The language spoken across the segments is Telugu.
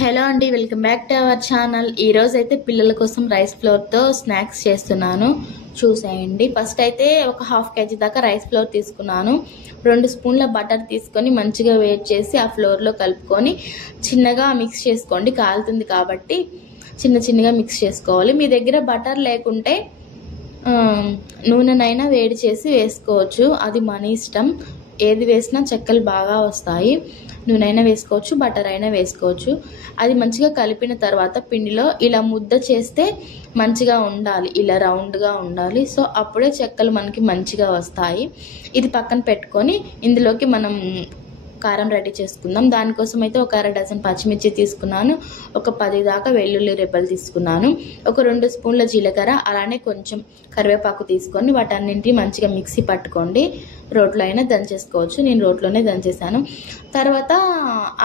హలో అండి, welcome back to our channel. ఈరోజు అయితే పిల్లల కోసం రైస్ ఫ్లోర్తో స్నాక్స్ చేస్తున్నాను, చూసేయండి. ఫస్ట్ అయితే ఒక హాఫ్ కేజీ దాకా రైస్ ఫ్లోర్ తీసుకున్నాను. 2 స్పూన్ల బటర్ తీసుకొని మంచిగా వేడి చేసి ఆ ఫ్లోర్లో కలుపుకొని చిన్నగా మిక్స్ చేసుకోండి. కాలుతుంది కాబట్టి చిన్నగా మిక్స్ చేసుకోవాలి. మీ దగ్గర బటర్ లేకుంటే నూనెనైనా వేడి చేసి వేసుకోవచ్చు, అది మన ఇష్టం. ఏది వేసినా చెక్కలు బాగా వస్తాయి. నూనె అయినా వేసుకోవచ్చు, బటర్ అయినా వేసుకోవచ్చు. అది మంచిగా కలిపిన తర్వాత పిండిలో ఇలా ముద్ద చేస్తే మంచిగా ఉండాలి, ఇలా రౌండ్గా ఉండాలి. సో అప్పుడే చెక్కలు మనకి మంచిగా వస్తాయి. ఇది పక్కన పెట్టుకొని ఇందులోకి మనం కారం రెడీ చేసుకుందాం. దానికోసం అయితే ఒక 1/2 డజన్ పచ్చిమిర్చి తీసుకున్నాను, ఒక 10 దాకా వెల్లుల్లి రెబ్బలు తీసుకున్నాను, ఒక 2 స్పూన్ల జీలకర్ర, అలానే కొంచెం కరివేపాకు తీసుకొని వాటన్నింటినీ మంచిగా మిక్సీ పట్టుకోండి. రోట్లో అయినా దంచేసుకోవచ్చు, నేను రోట్లోనే దంచేసాను. తర్వాత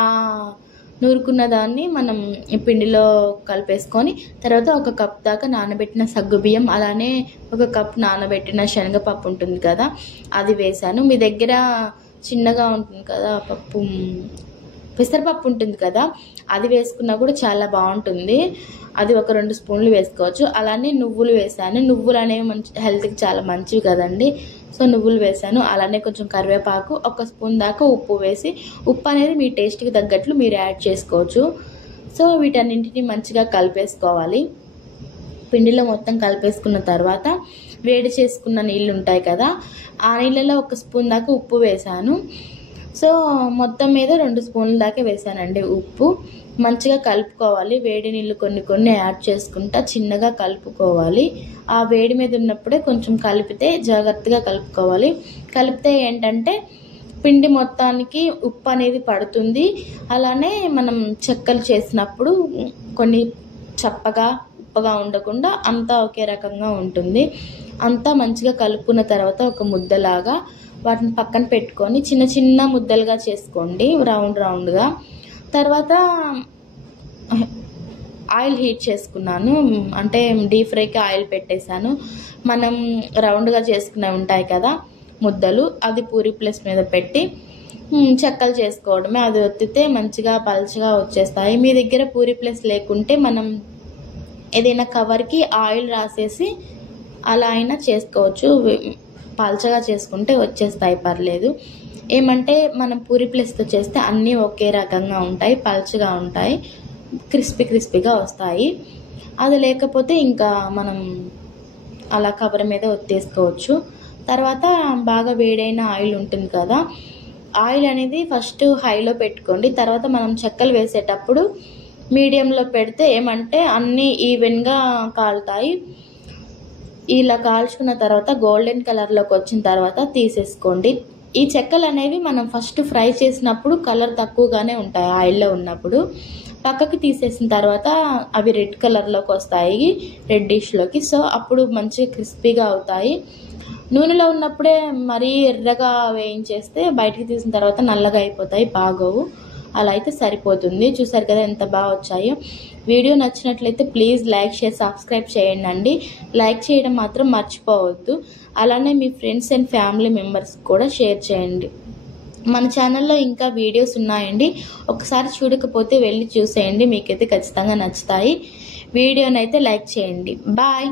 ఆ నూరుకున్న దాన్ని మనం పిండిలో కలిపేసుకొని తర్వాత 1 కప్ దాకా నానబెట్టిన సగ్గుబియ్యం, అలానే 1 కప్ నానబెట్టిన శనగపప్పు ఉంటుంది కదా, అది వేసాను. మీ దగ్గర చిన్నగా ఉంటుంది కదా పప్పు, పెసరపప్పు ఉంటుంది కదా, అది వేసుకున్నా కూడా చాలా బాగుంటుంది. అది ఒక 2 స్పూన్లు వేసుకోవచ్చు. అలానే నువ్వులు వేసాను. నువ్వులు అనేవి మంచి హెల్త్కి చాలా మంచివి కదండి, సో నువ్వులు వేసాను. అలానే కొంచెం కరివేపాకు, 1 స్పూన్ దాకా ఉప్పు వేసి, ఉప్పు అనేది మీ టేస్ట్కి తగ్గట్లు మీరు యాడ్ చేసుకోవచ్చు. సో వీటన్నింటినీ మంచిగా కలిపేసుకోవాలి. పిండిలో మొత్తం కలిపేసుకున్న తర్వాత వేడి చేసుకున్న నీళ్ళు ఉంటాయి కదా, ఆ నీళ్ళలో 1 స్పూన్ దాకా ఉప్పు వేసాను. సో మొత్తం మీద 2 స్పూన్ల దాకా వేసానండి ఉప్పు. మంచిగా కలుపుకోవాలి. వేడి నీళ్ళు కొన్ని యాడ్ చేసుకుంటా చిన్నగా కలుపుకోవాలి. ఆ వేడి మీద ఉన్నప్పుడే కొంచెం కలిపితే జాగ్రత్తగా కలుపుకోవాలి. కలిపితే ఏంటంటే పిండి మొత్తానికి ఉప్పు అనేది పడుతుంది. అలానే మనం చెక్కలు చేసినప్పుడు కొన్ని చప్పగా ఉప్పగా ఉండకుండా అంతా ఒకే రకంగా ఉంటుంది. అంతా మంచిగా కలుపుకున్న తర్వాత ఒక ముద్దలాగా వాటిని పక్కన పెట్టుకొని చిన్న ముద్దలుగా చేసుకోండి, రౌండ్గా. తర్వాత ఆయిల్ హీట్ చేసుకున్నాను, అంటే డీప్ ఫ్రైకి ఆయిల్ పెట్టేశాను. మనం రౌండ్గా చేసుకునేవి ఉంటాయి కదా ముద్దలు, అది పూరి ప్లేస్ మీద పెట్టి చెక్కలు చేసుకోవడమే. అది ఒత్తితే మంచిగా పల్చగా వచ్చేస్తాయి. మీ దగ్గర పూరి ప్లేస్ లేకుంటే మనం ఏదైనా కవర్కి ఆయిల్ రాసేసి అలా అయినా చేసుకోవచ్చు. పల్చగా చేసుకుంటే వచ్చేస్తాయి, పర్లేదు. ఏమంటే మనం పూరి ప్లేస్తో చేస్తే అన్నీ ఒకే రకంగా ఉంటాయి, పల్చగా ఉంటాయి, క్రిస్పీగా వస్తాయి. అది లేకపోతే ఇంకా మనం అలా కవర్ మీద ఒత్తేసుకోవచ్చు. తర్వాత బాగా వేడైన ఆయిల్ ఉంటుంది కదా, ఆయిల్ అనేది ఫస్ట్ హైలో పెట్టుకోండి. తర్వాత మనం చెక్కలు వేసేటప్పుడు మీడియంలో పెడితే ఏమంటే అన్నీ ఈవెన్గా కాలుతాయి. ఇలా కాల్చుకున్న తర్వాత గోల్డెన్ కలర్లోకి వచ్చిన తర్వాత తీసేసుకోండి. ఈ చెక్కలు అనేవి మనం ఫస్ట్ ఫ్రై చేసినప్పుడు కలర్ తక్కువగానే ఉంటాయి, ఆయిల్లో ఉన్నప్పుడు. పక్కకి తీసేసిన తర్వాత అవి రెడ్ కలర్లోకి వస్తాయి, రెడ్ డిష్లోకి. సో అప్పుడు మంచిగా క్రిస్పీగా అవుతాయి. నూనెలో ఉన్నప్పుడే మరీ ఎర్రగా వేయించేస్తే బయటికి తీసిన తర్వాత నల్లగా అయిపోతాయి, బాగోవు. అలా అయితే సరిపోతుంది. చూసారు కదా ఎంత బాగా వచ్చాయో. వీడియో నచ్చినట్లయితే ప్లీజ్ లైక్, షేర్, సబ్స్క్రైబ్ చేయండి. లైక్ చేయడం మాత్రం మర్చిపోవద్దు. అలానే మీ ఫ్రెండ్స్ అండ్ ఫ్యామిలీ మెంబర్స్ కూడా షేర్ చేయండి. మన ఛానల్లో ఇంకా వీడియోస్ ఉన్నాయండి, ఒకసారి చూడకపోతే వెళ్ళి చూసేయండి, మీకైతే ఖచ్చితంగా నచ్చుతాయి. వీడియోనైతే లైక్ చేయండి. బాయ్.